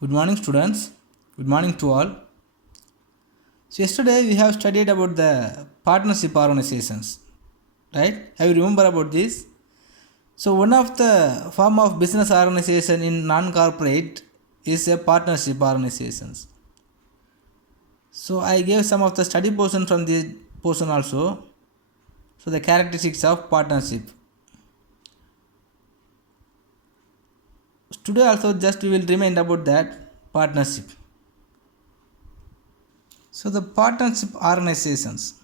Good morning, students. Good morning to all. So, yesterday we have studied about the partnership organizations, right? Have you remember about this? So, one of the form of business organization in non-corporate is a partnership organizations. So, I gave some of the study portion from this portion also. So, the characteristics of partnership. Today also just we will remind about that partnership. So, the partnership organizations.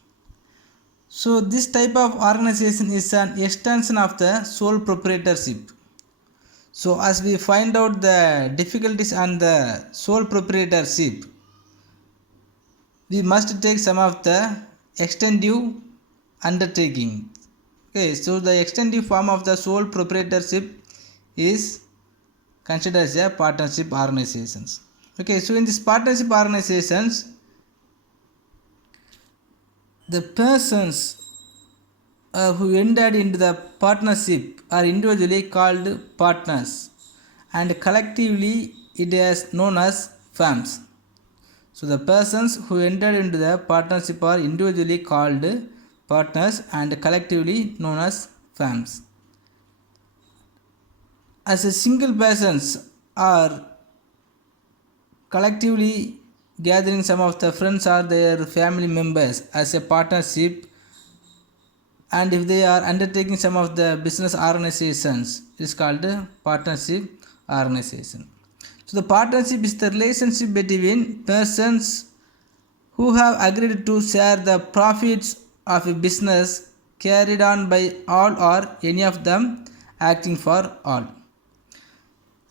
So this type of organization is an extension of the sole proprietorship. So as we find out the difficulties on the sole proprietorship, we must take some of the extensive undertaking. Okay, so the extensive form of the sole proprietorship is considered as a partnership organizations. Okay, so in this partnership organizations, the persons who entered into the partnership are individually called partners and collectively it is known as firms. So the persons who entered into the partnership are individually called partners and collectively known as firms. As a single persons are collectively gathering some of the friends or their family members as a partnership, and if they are undertaking some of the business organizations, it is called a partnership organization. So the partnership is the relationship between persons who have agreed to share the profits of a business carried on by all or any of them acting for all.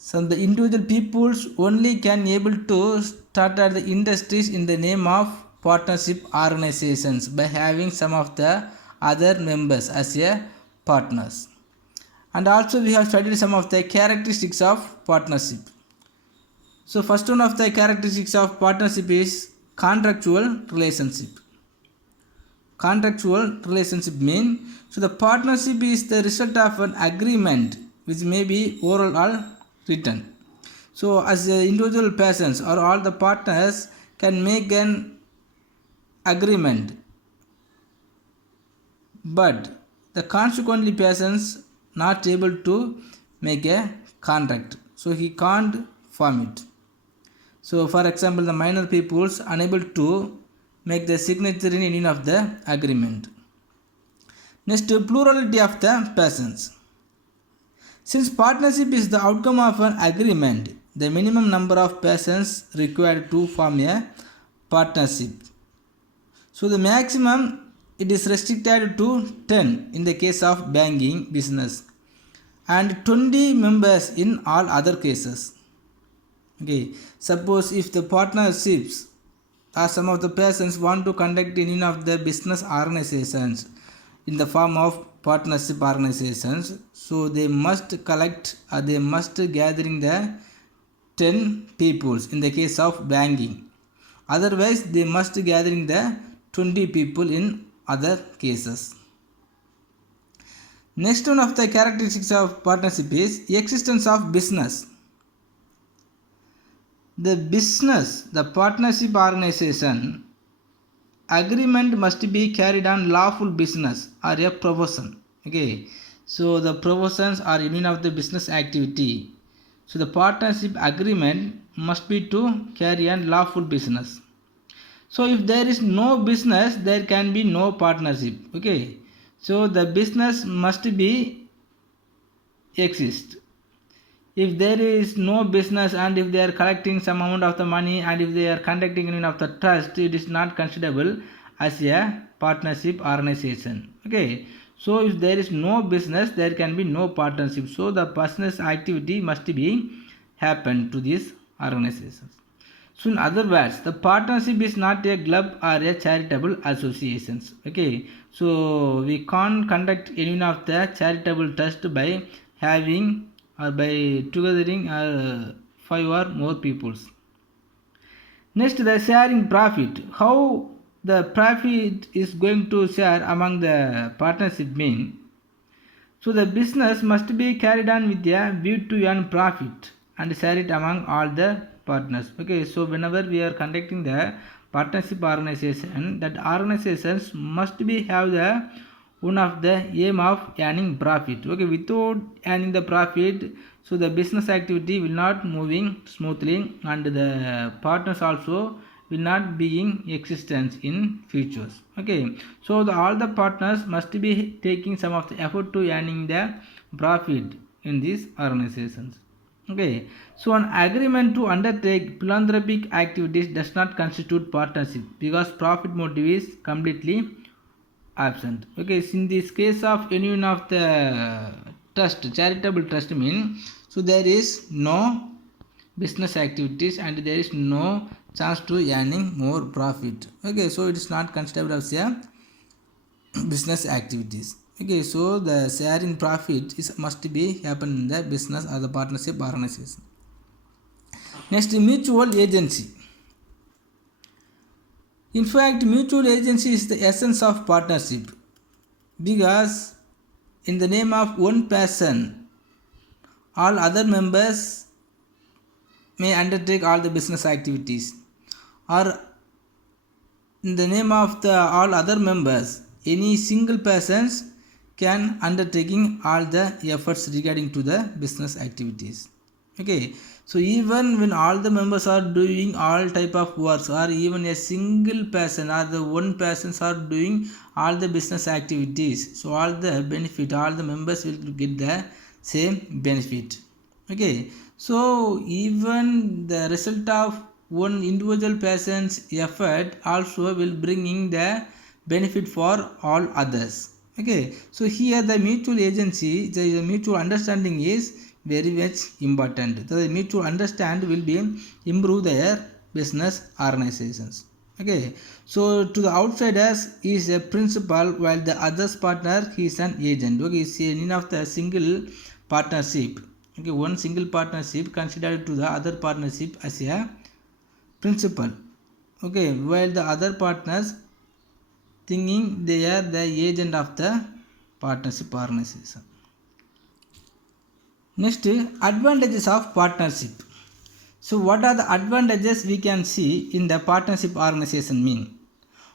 So the individual peoples only can able to start at the industries in the name of partnership organizations by having some of the other members as a partners. And also we have studied some of the characteristics of partnership. So first one of the characteristics of partnership is contractual relationship. Contractual relationship mean, so the partnership is the result of an agreement which may be oral or written. So as the individual persons or all the partners can make an agreement, but the consequently persons not able to make a contract, so he can't form it. So for example, the minor peoples unable to make the signature in any of the agreement. Next, plurality of the persons. Since partnership is the outcome of an agreement, the minimum number of persons required to form a partnership. So the maximum it is restricted to 10 in the case of banking business and 20 members in all other cases. Okay, suppose if the partnerships or some of the persons want to conduct any of the business organizations in the form of partnership organizations, so they must collect or they must gathering the 10 peoples in the case of banking. Otherwise, they must gathering the 20 people in other cases. Next one of the characteristics of partnership is existence of business. The partnership organization agreement must be carried on lawful business or a profession. Okay, so the professions are union of the business activity. So the partnership agreement must be to carry on lawful business. So if there is no business, there can be no partnership. Okay, so the business must be exist. If there is no business and if they are collecting some amount of the money and if they are conducting any of the trust, it is not considerable as a partnership organization. Okay, so if there is no business, there can be no partnership. So the business activity must be happen to these organizations. So in other words, the partnership is not a club or a charitable associations. Okay, so we can't conduct any of the charitable trust by having or by togethering 5 or more peoples. Next, the sharing profit. How the profit is going to share among the partnership mean? So the business must be carried on with a view to earn profit and share it among all the partners. Okay, so whenever we are conducting the partnership organization, that organizations must be have the one of the aim of earning profit. Okay, without earning the profit, so the business activity will not moving smoothly, and the partners also will not be in existence in futures. Okay, so all the partners must be taking some of the effort to earning the profit in these organizations. Okay, so an agreement to undertake philanthropic activities does not constitute partnership because profit motive is completely absent. Okay, so in this case of any one of the trust, charitable trust mean, so there is no business activities and there is no chance to earning more profit. Okay, so it is not considered as a business activities. Okay, so the share in profit is must be happen in the business or the partnership organization. Next, mutual agency. In fact, mutual agency is the essence of partnership because in the name of one person, all other members may undertake all the business activities, or in the name of the all other members, any single persons can undertaking all the efforts regarding to the business activities. Okay, so even when all the members are doing all type of works, or even a single person or the one persons are doing all the business activities, so all the benefit, all the members will get the same benefit. Okay, so even the result of one individual person's effort also will bringing the benefit for all others. Okay, so here the mutual agency, the mutual understanding is very much important. The mutual understand will be improve their business organizations. Okay, so to the outsiders is a principal while the others partner he is an agent. Okay, is in of the single partnership. Okay, one single partnership considered to the other partnership as a principal. Okay, while the other partners thinking they are the agent of the partnership organization. Next, advantages of partnership. So what are the advantages we can see in the partnership organization mean?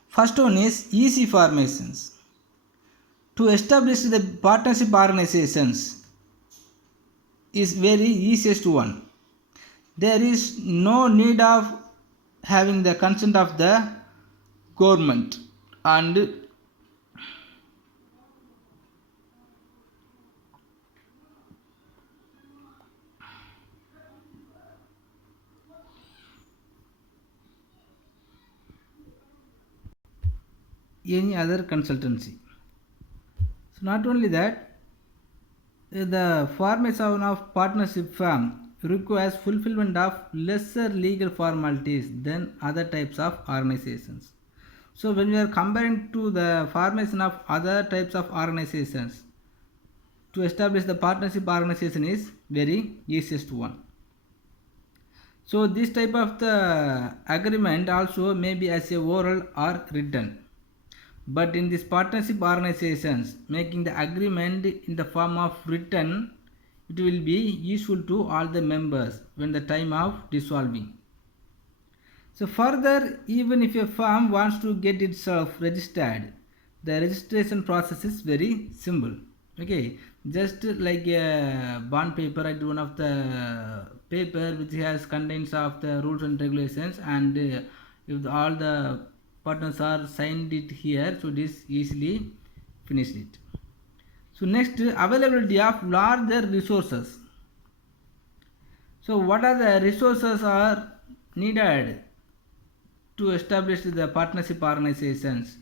First one is easy formations. To establish the partnership organizations is very easiest one. There is no need of having the consent of the government and any other consultancy. So not only that, the formation of partnership firm requires fulfillment of lesser legal formalities than other types of organizations. So when we are comparing to the formation of other types of organizations, to establish the partnership organization is very easiest one. So this type of the agreement also may be as a oral or written. But in these partnership organizations, making the agreement in the form of written, it will be useful to all the members when the time of dissolving. So further, even if a firm wants to get itself registered, the registration process is very simple. Okay, just like a bond paper, I do one of the paper which has contains of the rules and regulations, and if all the partners are signed it here, so this easily finished it. So next, availability of larger resources. So what are the resources are needed to establish the partnership organizations?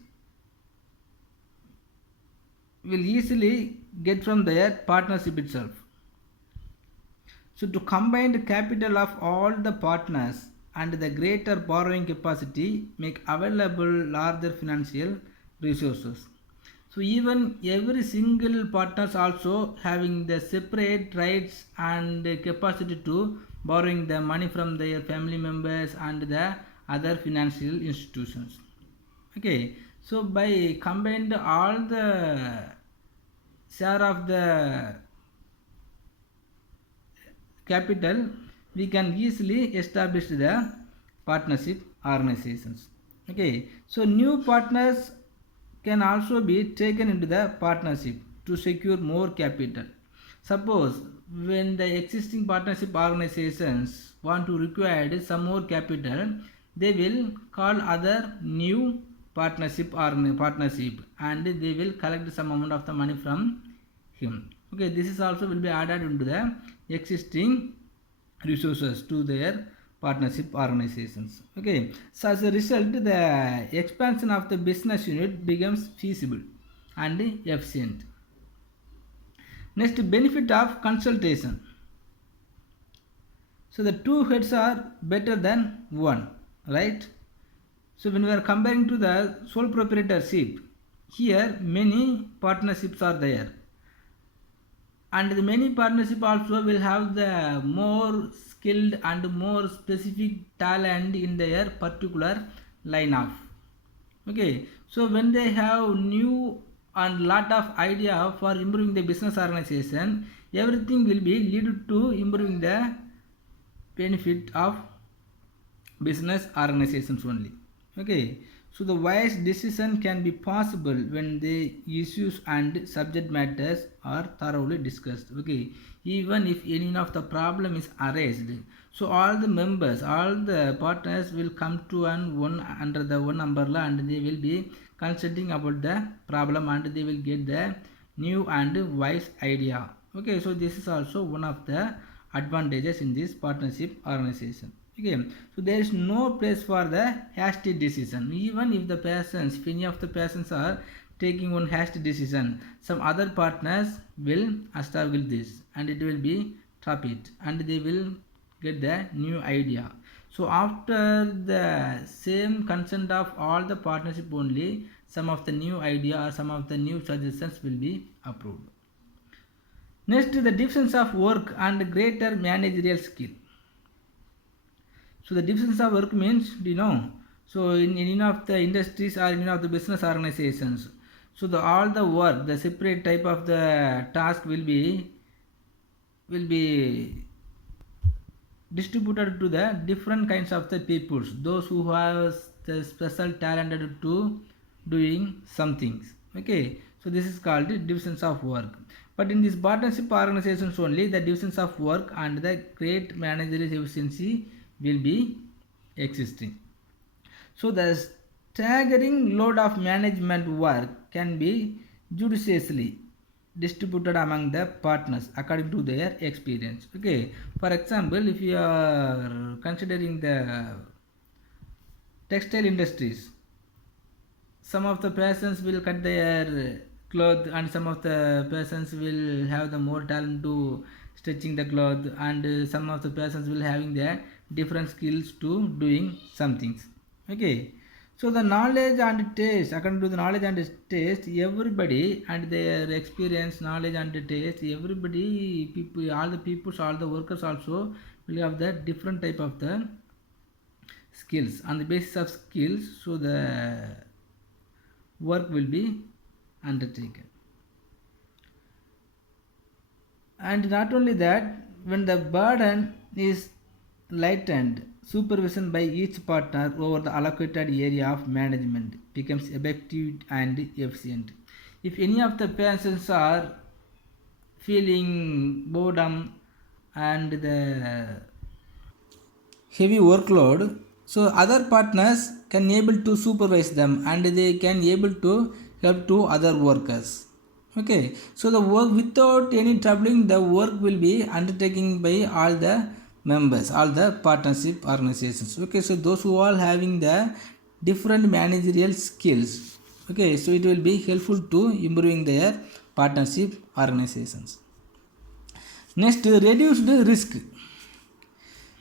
Will easily get from their partnership itself. So to combine the capital of all the partners and the greater borrowing capacity make available larger financial resources. So even every single partners also having the separate rights and capacity to borrowing the money from their family members and the other financial institutions. Okay, so by combined all the share of the capital, we can easily establish the partnership organizations. Okay, so new partners can also be taken into the partnership to secure more capital. Suppose when the existing partnership organizations want to require some more capital, they will call other new partnership and they will collect some amount of the money from him. Okay, this is also will be added into the existing resources to their partnership organizations. Okay, so as a result, the expansion of the business unit becomes feasible and efficient. Next, benefit of consultation. So the two heads are better than one, right? So when we are comparing to the sole proprietorship, here many partnerships are there, and the many partnership also will have the more skilled and more specific talent in their particular line of. Okay, so when they have new and lot of idea for improving the business organization, everything will be lead to improving the benefit of business organizations only. Okay, so the wise decision can be possible when the issues and subject matters are thoroughly discussed. Okay, even if any of the problem is raised, so all the members, all the partners will come to one under the one umbrella and they will be consulting about the problem and they will get the new and wise idea. Okay, so this is also one of the advantages in this partnership organization. Okay, so there is no place for the hasty decision. Even if the persons, if any of the persons are taking one hasty decision, some other partners will establish this and it will be top it and they will get the new idea. So after the same consent of all the partnership only, some of the new idea or some of the new suggestions will be approved. Next, the difference of work and greater managerial skill. So the difference of work means, so in any of the industries or any of the business organizations, so all the work, the separate type of the task will be distributed to the different kinds of the peoples, those who have the special talent to doing some things. Okay, so this is called the divisions of work. But in these partnership organizations only, the divisions of work and the great managerial efficiency will be existing. So the staggering load of management work can be judiciously distributed among the partners according to their experience. Okay, for example, if you are considering the textile industries, some of the persons will cut their cloth and some of the persons will have the more talent to stitching the cloth and some of the persons will having the different skills to doing some things. Okay, so the knowledge and taste, according to the knowledge and taste, everybody and their experience, knowledge and taste, everybody, people, all the peoples, all the workers also will have the different type of the skills. On the basis of skills, so the work will be undertaken. And not only that, when the burden is lightened, supervision by each partner over the allocated area of management becomes effective and efficient. If any of the persons are feeling boredom and the heavy workload, so other partners can able to supervise them and they can able to help to other workers. Okay, so the work without any troubling, the work will be undertaken by all the members, all the partnership organizations. Okay, so those who are having the different managerial skills, okay, so it will be helpful to improving their partnership organizations. Next, reduced risk.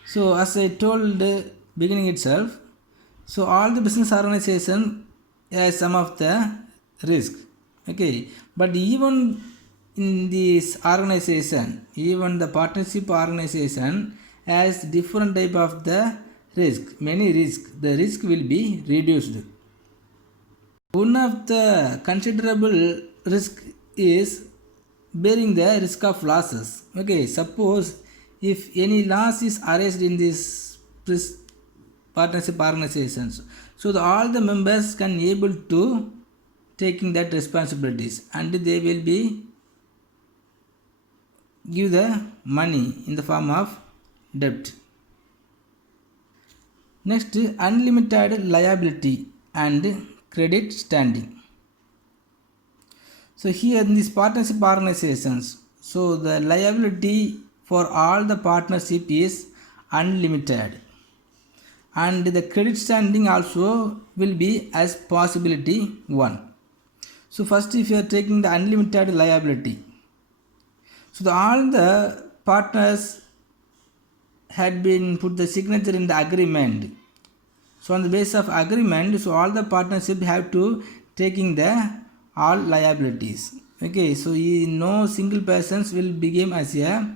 So as I told beginning itself, so all the business organization has some of the risk. Okay, but even in this organization, even the partnership organization has different type of the risk, many risk. The risk will be reduced. One of the considerable risk is bearing the risk of losses. Okay, suppose if any loss is arised in this partnership organizations, so all the members can able to taking that responsibilities, and they will be give the money in the form of debt. Next, unlimited liability and credit standing. So here in these partnership organizations, so the liability for all the partnership is unlimited, and the credit standing also will be as possibility 1. So first, if you are taking the unlimited liability, so all the partners had been put the signature in the agreement. So on the basis of agreement, so all the partnership have to taking the all liabilities. Okay, so no single persons will become as a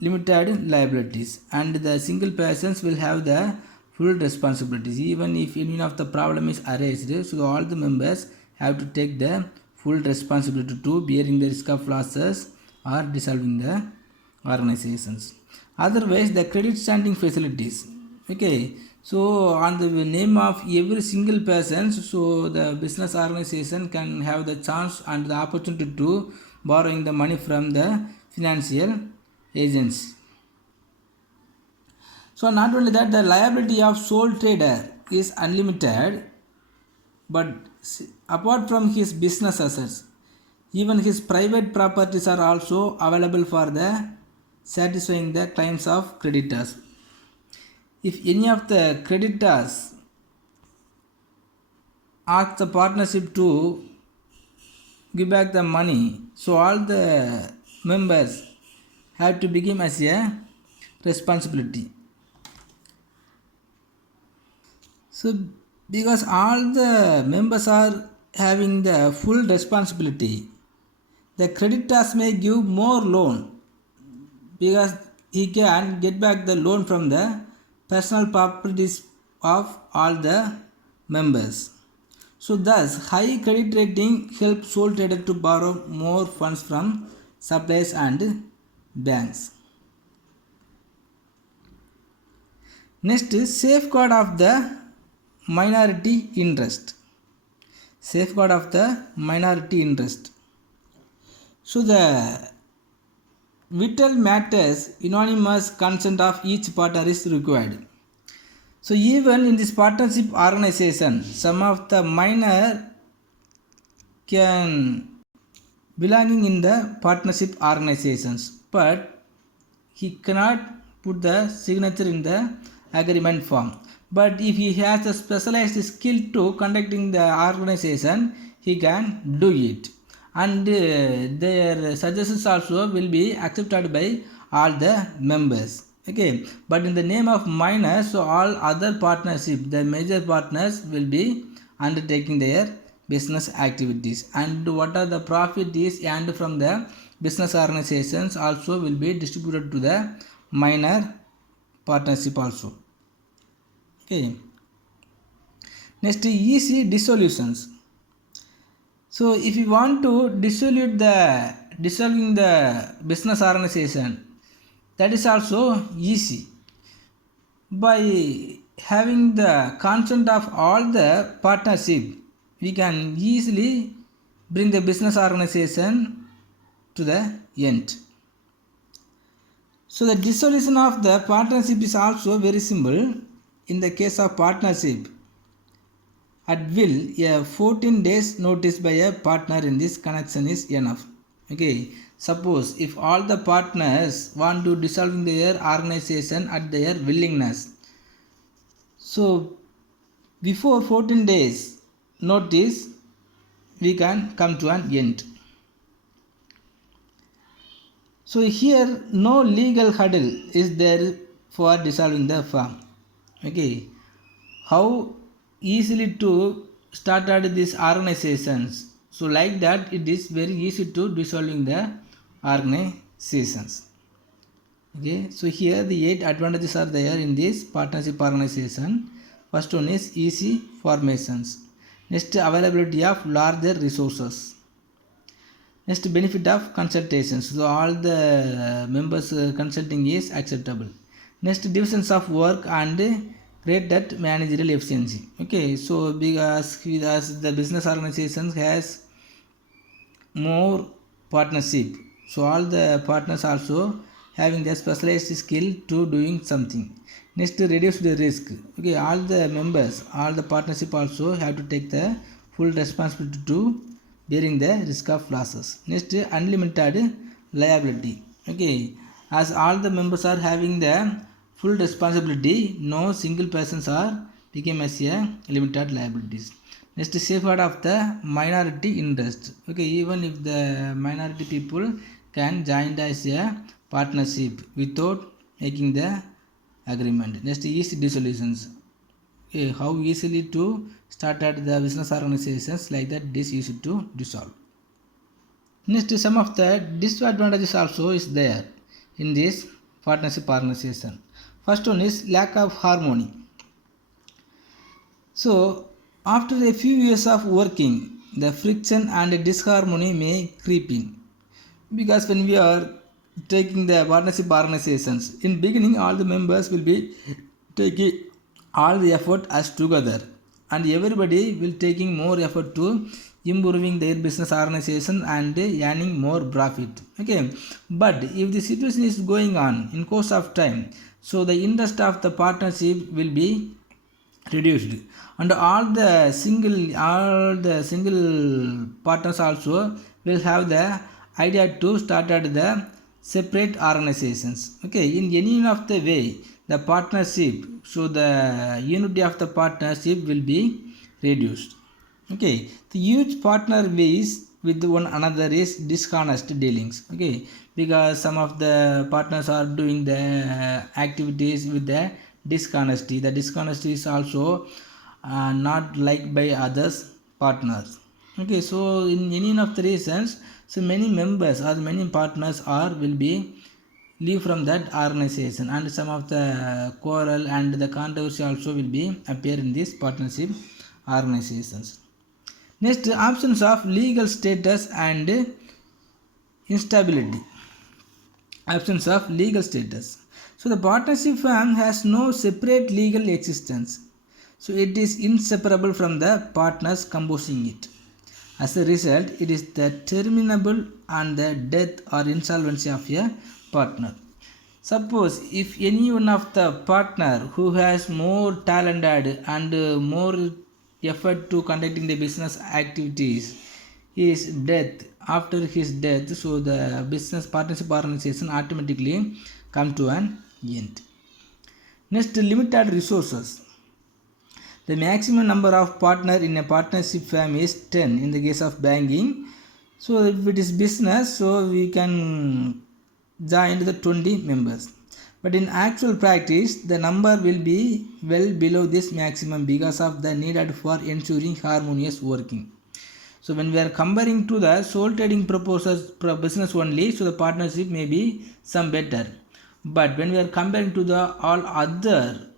limited liabilities, and the single persons will have the full responsibilities. Even if any of the problem is arised, so all the members have to take the full responsibility to bearing the risk of losses or dissolving the organizations. Otherwise, the credit standing facilities. Okay, so on the name of every single person, so the business organization can have the chance and the opportunity to borrowing the money from the financial agents. So not only that, the liability of sole trader is unlimited, but apart from his business assets, even his private properties are also available for the satisfying the claims of creditors. If any of the creditors ask the partnership to give back the money, so all the members have to begin as a responsibility. So because all the members are having the full responsibility, the creditors may give more loan because he can get back the loan from the personal properties of all the members. So thus, high credit rating helps sole trader to borrow more funds from suppliers and banks. Next is safeguard of the minority interest. Safeguard of the minority interest. So the vital matters unanimous consent of each partner is required. So even in this partnership organization, some of the minor can belonging in the partnership organizations, but he cannot put the signature in the agreement form. But if he has a specialized skill to conducting the organization, he can do it, and their suggestions also will be accepted by all the members. Okay, but in the name of minors, so all other partnership, the major partners will be undertaking their business activities, and what are the profit is earned from the business organizations also will be distributed to the minor partnership also. Okay, next easy dissolutions. So if you want to dissolving the business organization, that is also easy by having the consent of all the partnership. We can easily bring the business organization to the end. So the dissolution of the partnership is also very simple. In the case of partnership, at will, a 14 days notice by a partner in this connection is enough. Okay, suppose if all the partners want to dissolve their organization at their willingness, so before 14 days notice we can come to an end. So here no legal hurdle is there for dissolving the firm. Okay, how easily to start out these organizations, so like that it is very easy to dissolving the organizations. Okay, so here the 8 advantages are there in this partnership organization. First one is easy formations. Next, availability of larger resources. Next, benefit of consultations. So all the members consulting is acceptable. Next, divisions of work and create that managerial efficiency. Okay, so because as the business organization has more partnership, so all the partners also having the specialized skill to doing something. Next, reduce the risk. Okay, all the members, all the partnership also have to take the full responsibility to bearing the risk of losses. Next, unlimited liability. Okay, as all the members are having the full responsibility, no single persons are become as a limited liabilities. Next, safeguard of the minority interest. Okay, even if the minority people can join as a partnership without making the agreement. Next, easy dissolutions. Okay, how easily to start at the business organizations like that this easy to dissolve. Next, some of the disadvantages also is there in this partnership organization. First one is lack of harmony. So after a few years of working, the friction and disharmony may creep in, because when we are taking the partnership organizations, in beginning all the members will be taking all the effort as together, and everybody will taking more effort to improving their business organization and earning more profit. Okay, but if the situation is going on in course of time, so the interest of the partnership will be reduced, and all the single partners also will have the idea to start at the separate organizations. Okay, in any of the way the partnership, so the unity of the partnership will be reduced. Okay, the huge partner ways with one another is dishonest dealings. Okay, because some of the partners are doing the activities with the dishonesty. The dishonesty is also not liked by others partners. Okay, so in any of the reasons, so many members or many partners are will be leave from that organization, and some of the quarrel and the controversy also will be appear in these partnership organizations. Next, absence of legal status and instability. Absence of legal status. So the partnership firm has no separate legal existence, so it is inseparable from the partners composing it. As a result, it is the terminable on the death or insolvency of a partner. Suppose if any one of the partner who has more talented and more effort to conducting the business activities is death, after his death, so the business partnership organization automatically come to an end. Next, limited resources. The maximum number of partner in a partnership firm is 10 in the case of banking. So if it is business, so we can join the 20 members, but in actual practice the number will be well below this maximum because of the needed for ensuring harmonious working. So when we are comparing to the sole trading proposals business only, so the partnership may be some better, but when we are comparing to the all other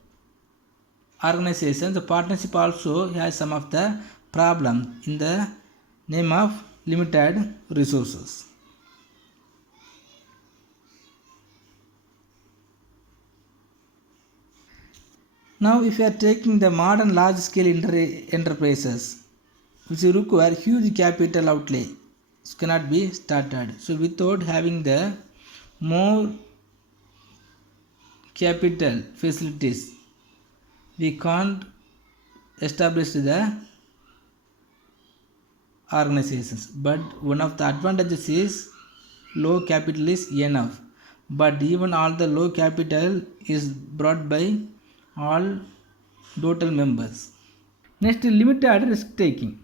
organizations, the partnership also has some of the problem in the name of limited resources. Now if you are taking the modern large scale enterprises which require huge capital outlay, it cannot be started. So without having the more capital facilities, we can't establish the organizations. But one of the advantages is low capital is enough, but even all the low capital is brought by all total members. Next, limited risk taking.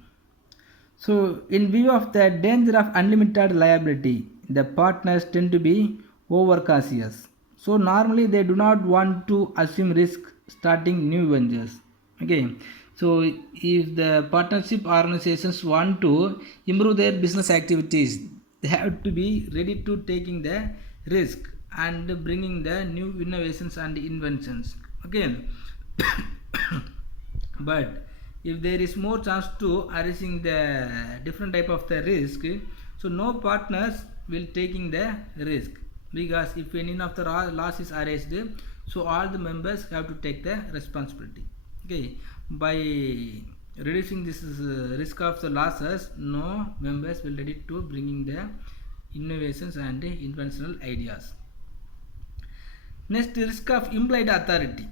So in view of the danger of unlimited liability, the partners tend to be overcautious. So normally they do not want to assume risk starting new ventures. Okay, so if the partnership organizations want to improve their business activities, they have to be ready to taking the risk and bringing the new innovations and inventions. Okay, but if there is more chance to arising the different type of the risk, So no partners will taking the risk, because if any of the loss is arranged, so all the members have to take the responsibility. Okay, by reducing this risk of the losses, no members will ready to bringing the innovations and inventional ideas. Next, risk of implied authority.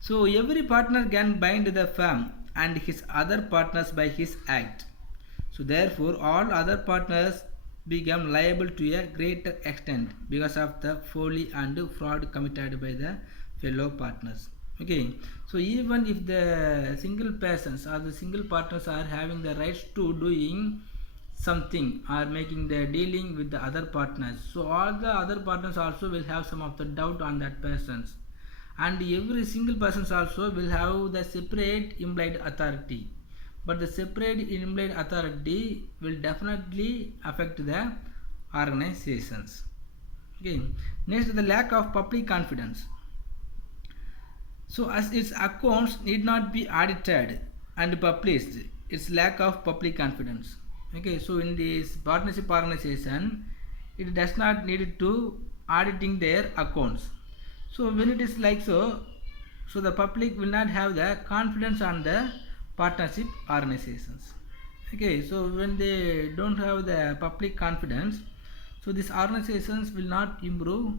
So every partner can bind the firm and his other partners by his act. So therefore all other partners become liable to a greater extent because of the folly and fraud committed by the fellow partners. Okay, so even if the single persons or the single partners are having the rights to doing something or making the dealing with the other partners, so all the other partners also will have some of the doubt on that persons, and every single persons also will have the separate implied authority, but the separate implied authority will definitely affect the organizations. Okay, next, the lack of public confidence. So as its accounts need not be audited and published, its lack of public confidence. Okay, so in this partnership organization, it does not need to auditing their accounts. So when it is like so, so the public will not have the confidence on the partnership organizations. Okay, so when they don't have the public confidence, so these organizations will not improve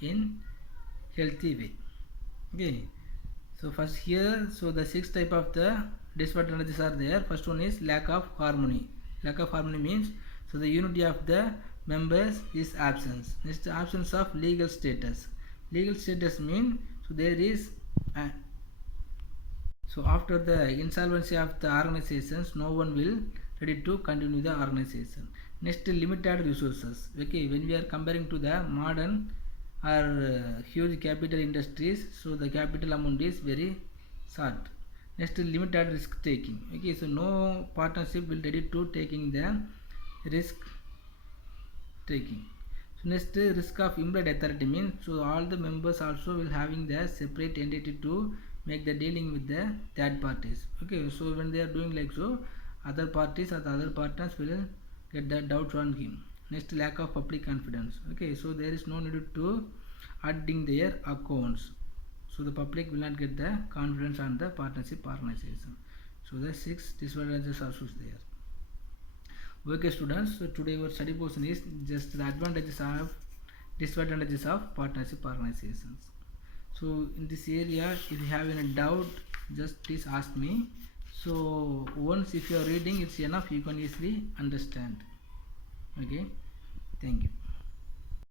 in healthy way. Okay, so first here, so the 6 type of the disadvantages are there. First one is lack of harmony. Lack of harmony means, so the unity of the members is absence. Next, absence of legal status. Legal status means, so there is so after the insolvency of the organizations, no one will ready to continue the organization. Next, limited resources. Okay, when we are comparing to the modern or huge capital industries, so the capital amount is very short. Next, limited risk taking. Okay, so no partnership will ready to taking the risk taking. So next, risk of implied authority means, so all the members also will having the separate entity to make the dealing with the third parties. Okay, so when they are doing like so, other parties or the other partners will get the doubts on him. Next, lack of public confidence. Okay, so there is no need to auditing their accounts, so the public will not get the confidence on the partnership organization. So the 6 disadvantages are also there. Okay students, so today our study portion is just the advantages of disadvantages of partnership organizations. So in this area, if you have any doubt, just please ask me. So once if you are reading, it's enough, you can easily understand. Okay, thank you.